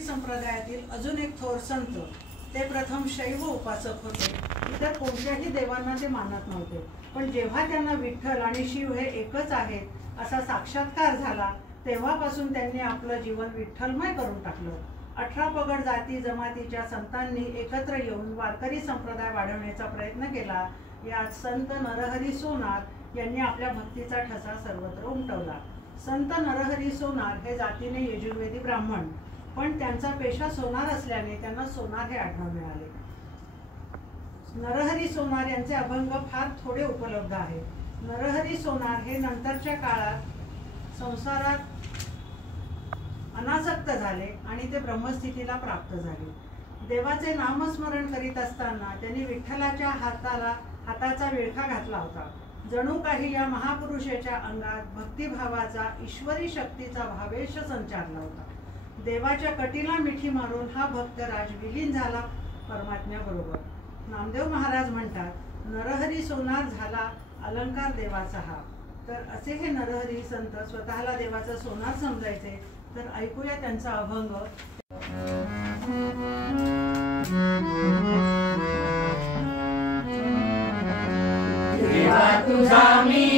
संप्रदायातील अजून एक थोर संत, ते प्रथम शैव उपासक होते। इतर कोणत्याही देवांना ते मानत नव्हते, पण जेव्हा त्यांना विठ्ठल आणि शिव हे एकच आहेत असा साक्षात्कार झाला, तेव्हापासून त्यांनी आपलं जीवन विठ्ठलमय करून टाकलं। 18 पगड जाती जमातीच्या संतांनी एकत्र येऊन वारकरी संप्रदाय वाढवण्याचा प्रयत्न केला। यात संत नरहरी सोनार यांनी आपल्या भक्तीचा ठसा सर्वत्र उमटवला। संत नरहरी सोनार हे जातीने यजुर्वेदी ब्राह्मण, पण त्यांचा पेशा सोनार असल्याने त्यांना सोनार हे आडनाव मिळाले। नरहरी सोनार यांचे अभंग फार थोडे उपलब्ध आहेत। नरहरी सोनार हे नंतरच्या काळात संसारात अनासक्त झाले आणि ते ब्रह्मस्थितीला प्राप्त झाले। देवाचे नामस्मरण करीत असताना त्यांनी विठ्ठलाच्या हाताचा विळखा घातला होता। जणू काही या महापुरुषाच्या अंगात भक्तिभावाचा, ईश्वरी शक्तीचा भावेश संचारला होता। देवाच्या कटीला मिठी मारून हा भक्तराज विलीन झाला परमात्म्याबरोबर। नामदेव महाराज म्हणतात, नरहरी सोनार झाला अलंकार देवाचा हा। तर असे हे नरहरी संत स्वतःला देवाचा सोनार समजायचे। तर ऐकूया त्यांचा अभंग। देवा तुझा मी